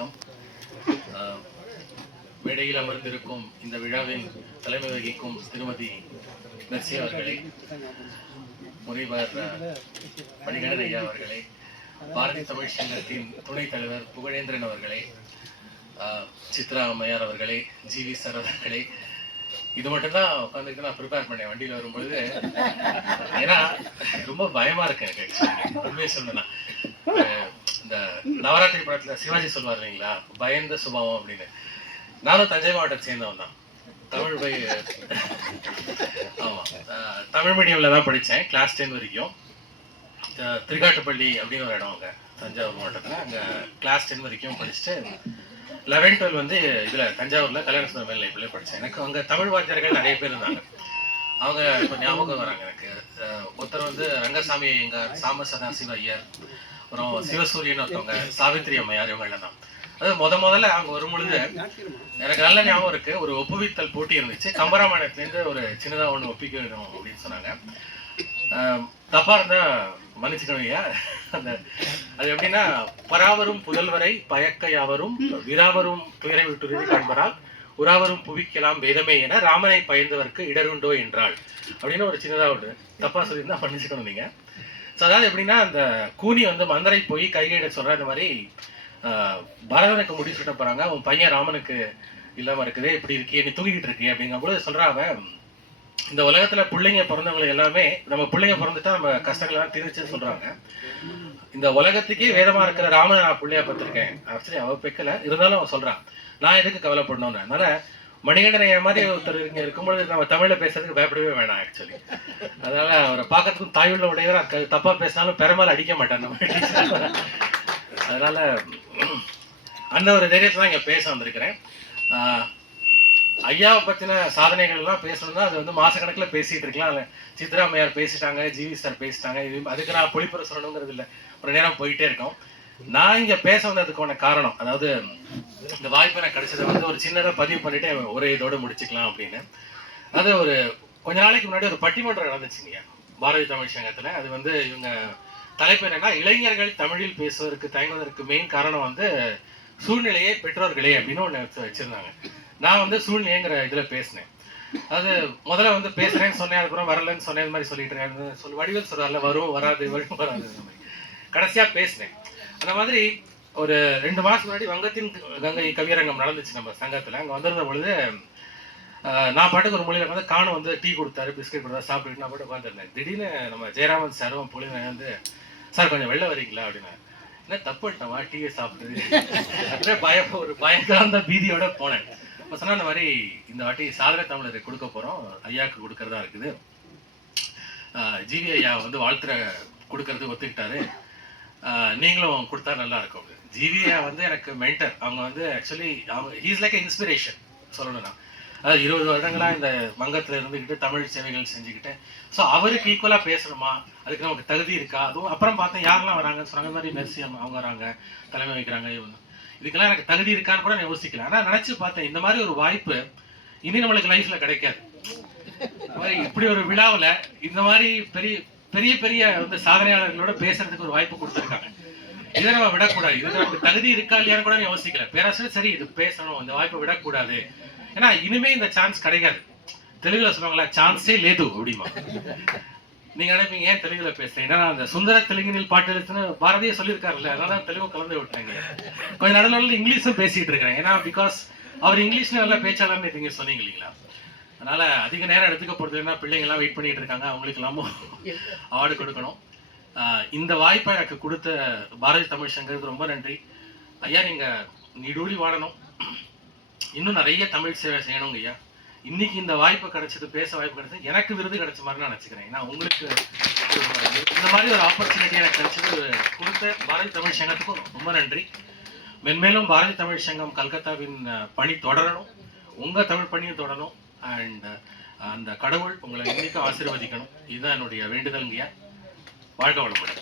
வணக்கம். மேடையில் அமர்ந்திருக்கும் இந்த விழாவின் தலைமை வகிக்கும் திருமதி மெர்சி அவர்களே, முனைவர் மணிகண்டன் ஐயா அவர்களே, பாரதி தமிழ் சங்கத்தின் துணைத் தலைவர் புகழேந்திரன் அவர்களே, சித்ரா அம்மையார் அவர்களே, ஜிவி சார் அவர்களே, இது மட்டும்தான் உட்காந்துட்டு நான் ப்ரிப்பேர் பண்ணேன் வண்டியில் வரும்பொழுது. ஏன்னா ரொம்ப பயமா இருக்கு எனக்கு. உண்மையை சொல்லணும்னா, இந்த நவராத்திரி படத்துல சிவாஜி சொல்வார் இல்லைங்களா, பயந்த சுபாவம் அப்படின்னு. நானும் தஞ்சை மாவட்டத்தை சேர்ந்தவன் தான். தமிழ் மீடியம்ல தான் படித்தேன் கிளாஸ் 10 வரைக்கும். திருக்காட்டுப்பள்ளி அப்படின்னு ஒரு இடம் அங்கே தஞ்சாவூர் மாவட்டத்தில். அங்கே கிளாஸ் 10 வரைக்கும் படிச்சுட்டு 11, 12 வந்து இதில் தஞ்சாவூரில் கல்யாண மேல் லைஃப்லேயே படித்தேன். எனக்கு அங்கே தமிழ் வாத்தியார்கள் நிறைய பேர் இருந்தாங்க. அவங்க இப்போ ஞாபகம் வராங்க எனக்கு. ஒருத்தர் வந்து ரங்கசாமி ஐயங்கார், சாம சதாசிவ ஐயர், அப்புறம் சிவசூரியன் ஒருத்தவங்க, சாவித்திரி அம்மையார், இவங்கெல்லாம் தான். அது முதல்ல அவங்க வரும்பொழுது எனக்கு நல்ல ஞாபகம் இருக்கு. ஒரு ஒப்புவித்தல் போட்டி இருந்துச்சு. கம்பராமாயணத்துலேருந்து ஒரு சின்னதாக ஒன்று ஒப்பிக்கணும் அப்படின்னு சொன்னாங்க. தப்பா இருந்தா மன்னிச்சுக்கணும் ஐயா. அது எப்படின்னா, பராவரும் புதல்வரை பயக்க யாவரும் விராவரும் துயரை விட்டுருதி காண்பரால் உராவரும் புவிக்கலாம் வேதமே என ராமனை பயந்தவர்க்கு இடருண்டோ என்றாள் அப்படின்னு ஒரு சின்னதாக ஒன்று தப்பா சொல்லியிருந்தா மன்னிச்சுக்கணும் நீங்க. ஸோ அதாவது எப்படின்னா, அந்த கூனி வந்து மந்தரை போய் கைகையிட சொல்ற இந்த மாதிரி பரதனுக்கு முடி சுட்ட போறாங்க, அவன் பையன் ராமனுக்கு இல்லாம இருக்குது, இப்படி இருக்கே, நீ தூங்கிட்டு இருக்கே அப்படிங்கும்போது சொல்றா அவன், இந்த உலகத்துல பிள்ளைங்க பிறந்தவங்களை எல்லாமே நம்ம பிள்ளைங்க பிறந்துட்டா நம்ம கஷ்டங்கள்லாம் தீர்ந்துச்சுன்னு சொல்றாங்க. இந்த உலகத்துக்கே வேதமா இருக்கிற ராமனை நான் பிள்ளையா பார்த்திருக்கேன். ஆக்சுவலி அவ பெக்கல, இருந்தாலும் அவன் சொல்றான், நான் எதுக்கு கவலைப்படணும்னு. அதனால மணிகண்டனை மாதிரி ஒருத்தர் இங்க இருக்கும்போது நம்ம தமிழ்ல பேசுறதுக்கு பயப்படவே வேணாம் ஆக்சுவலி. அதனால அவரை பார்க்கறதுக்கும் தாயுள்ள உடையவர், தப்பா பேசினாலும் பெரும்பாலும் அடிக்க மாட்டார் நம்ம. அதனால அந்த ஒரு தைரியத்துல தான் இங்க பேச வந்திருக்கிறேன். ஐயாவை பத்தின சாதனைகள்லாம் பேசணும்னா அது வந்து மாசக்கணக்கில் பேசிட்டு இருக்கலாம். சித்ரா அம்மையார் பேசிட்டாங்க, ஜிவி சார் பேசிட்டாங்க. அதுக்கு நான் பொழிப்புற சொல்லணுங்கிறது இல்லை, ஒரு நேரம் போயிட்டே இருக்கோம். நான் இங்க பேச வந்ததுக்கான காரணம், அதாவது இந்த வாய்ப்பு எனக்கு கிடைச்சதை வந்து ஒரு சின்னதாக பதிவு பண்ணிட்டு ஒரே இதோட முடிச்சுக்கலாம் அப்படின்னு. அது ஒரு கொஞ்ச நாளைக்கு முன்னாடி ஒரு பட்டிமன்றம் நடந்துச்சுங்க பாரதி தமிழ் சங்கத்துல. அது வந்து இவங்க தலைப்பு என்னன்னா, இளைஞர்கள் தமிழில் பேசுவதற்கு தயங்குவதற்கு மெயின் காரணம் வந்து சூழ்நிலையே பெற்றோர்களே அப்படின்னு ஒன்று வச்சிருந்தாங்க. நான் வந்து சூழ்நிலைங்கிற இதுல பேசினேன். அது முதல்ல வந்து பேசுறேன்னு சொன்னேன், அதுக்கப்புறம் வரலன்னு சொன்னேன், இது மாதிரி சொல்லிட்டு இருக்கேன். வடிவல் சொல்றாருல, வரும் வராது வரும் வராது, கடைசியா பேசினேன். அந்த மாதிரி ஒரு 2 மாசம் முன்னாடி வங்கத்தின் கங்கை கவியரங்கம் நடந்துச்சு நம்ம சங்கத்துல. அங்க வந்திருந்த பொழுது நான் பாட்டுக்கு ஒரு மொழியில வந்து காணும் வந்து டீ கொடுத்தாரு, பிஸ்கட் கொடுத்தாரு, சாப்பிட்டு நான் பாட்டு உட்காந்துருந்தேன். திடீர்னு நம்ம ஜெயராமன் சாரும் பொழிவு வந்து, சார் கொஞ்சம் வெளில வரீங்களா அப்படின்னா, என்ன தப்பு பண்ணிட்டவா டீயை சாப்பிட்டு ஒரு பயங்கர பீதியோட போனேன். இப்போ சொன்னா, இந்த மாதிரி இந்த வாட்டி சாதனை தமிழரை கொடுக்க போறோம், ஐயாவுக்கு கொடுக்கறதா இருக்குது. ஜிவி ஐயா வந்து வாழ்த்துற கொடுக்கறது ஒத்துக்கிட்டாரு, நீங்களும் கொடுத்தா நல்லா இருக்கும். ஜிவி ஐயா வந்து எனக்கு மென்டர். அவங்க வந்து ஆக்சுவலி ஹீஸ் லைக் இன்ஸ்பிரேஷன் சொல்லணும்னா. அதாவது 20 வருடங்களா இந்த வங்கத்துல இருந்துக்கிட்டு தமிழ் சேவைகள் செஞ்சுக்கிட்டு, ஸோ அவருக்கு ஈக்குவலா பேசணுமா, அதுக்கு நமக்கு தகுதி இருக்கா. அதுவும் அப்புறம் பார்த்தேன் யாரெல்லாம் வராங்கன்னு சொன்னாங்க. மாதிரி மெர்சி அவங்க வராங்க, தலைமை வைக்கிறாங்க. இதுக்கெல்லாம் எனக்கு தகுதி இருக்கான்னு கூட நான் யோசிக்கல. ஆனா நினைச்சு பார்த்தேன், இந்த மாதிரி ஒரு வாய்ப்பு இனி நம்மளுக்கு லைஃப்ல கிடைக்காது. இப்படி ஒரு விழாவில் இந்த மாதிரி பெரிய பெரிய பெரிய வந்து சாதனையாளர்களோட பேசுறதுக்கு ஒரு வாய்ப்பு கொடுத்துருக்காங்க. இதை நம்ம விடக்கூடாது. இது நமக்கு தகுதி இருக்கா இல்லையான்னு கூட நான் யோசிக்கல. பேராசிரியர் சரி இது பேசணும், இந்த வாய்ப்பை விடக்கூடாது. ஏன்னா இனிமே இந்த சான்ஸ் கிடைக்காது. தெலுங்குல சொல்லுவாங்களா, சான்ஸே லேது அப்படிமா. நீங்க நினைப்பீங்க ஏன் தெலுங்குல பேசுறேன், ஏன்னா அந்த சுந்தர தெலுங்கினில் பாட்டு எழுத்துன்னு பாரதியே சொல்லியிருக்காருல்ல, அதனால தெலுங்கு கலந்து விட்டாங்க. கொஞ்சம் நடுவில் இங்கிலீஷும் பேசிட்டு இருக்கிறேன். ஏன்னா பிகாஸ் அவர் இங்கிலீஷ்ல நல்லா பேச்சாளர்னு நீங்க சொன்னீங்க இல்லைங்களா. அதனால அதிக நேரம் எடுத்துக்க போறதுன்னா பிள்ளைங்கள்லாம் வெயிட் பண்ணிட்டு இருக்காங்க, அவங்களுக்கு எல்லாமும் அவார்டு கொடுக்கணும். இந்த வாய்ப்பை எனக்கு கொடுத்த பாரதி தமிழ் சங்கத்துக்கு ரொம்ப நன்றி ஐயா. நீங்க நீடூழி வாழணும், இன்னும் நிறைய தமிழ் சேவை செய்யணுங்க ஐயா. இன்னைக்கு இந்த வாய்ப்பு கிடைச்சது, பேச வாய்ப்பு கிடைச்சது, எனக்கு விருது கிடைச்ச மாதிரி நான் நினைச்சுக்கிறேன். ஏன்னா உங்களுக்கு இந்த மாதிரி ஒரு ஆப்பர்ச்சுனிட்டி எனக்கு கிடைச்சது கொடுத்த பாரதி தமிழ் சங்கத்துக்கும் ரொம்ப நன்றி. மென்மேலும் பாரதி தமிழ் சங்கம் கல்கத்தாவின் பணி தொடரணும், உங்க தமிழ் பணியும் தொடரணும். அண்ட் அந்த கடவுள் உங்களை இன்னைக்கு ஆசீர்வதிக்கணும். இதுதான் என்னுடைய வேண்டுதல்ங்கய்யா. வாழ்க வளமுடன்.